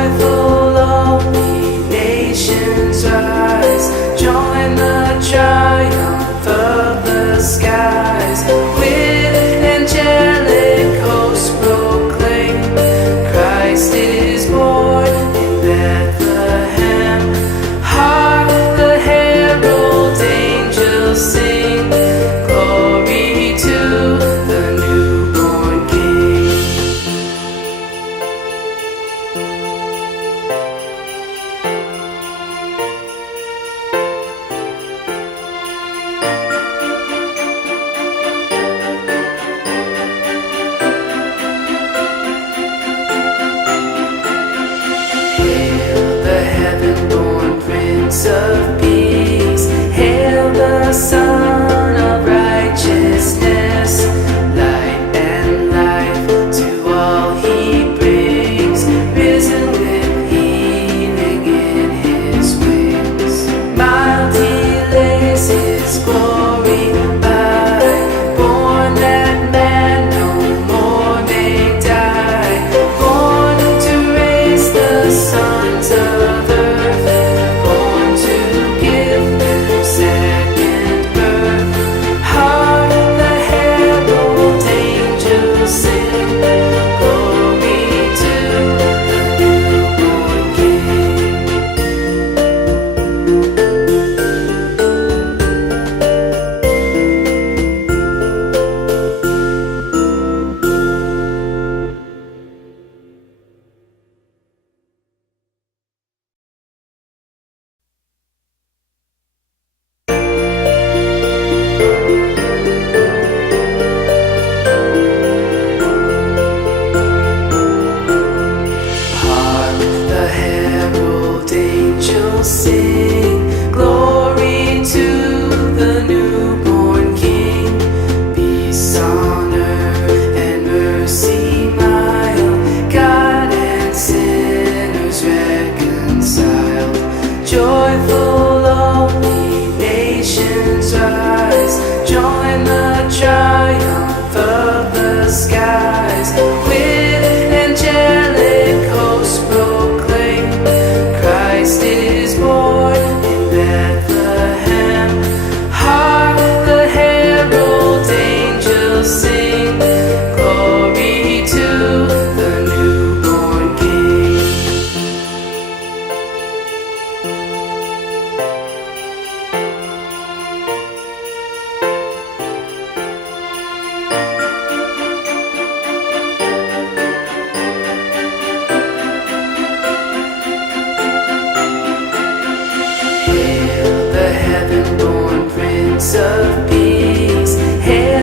Joyful, all ye nations rise, join the triumph of the skies. With angelic hosts proclaim, Christ is born in Bethlehem. Hark the herald angels sing, glory to the newborn King. Hail the heaven-born Prince of Peace, hail the Son of Righteousness. Light and life to all he brings, risen with healing in his wings. Mild he lays his glory by, born that man no more may die, born to raise the sons of earth, born to give them second birth. Hark the herald angels sing, glory to the newborn King. Hark the herald angels sing, glory to the newborn King. Peace on earth and mercy mild, God and sinners reconciled. Joyful, all ye nations rise, join the triumph of the skies. With angelic hosts proclaim, Christ is born in Bethlehem. Hark the herald angels sing,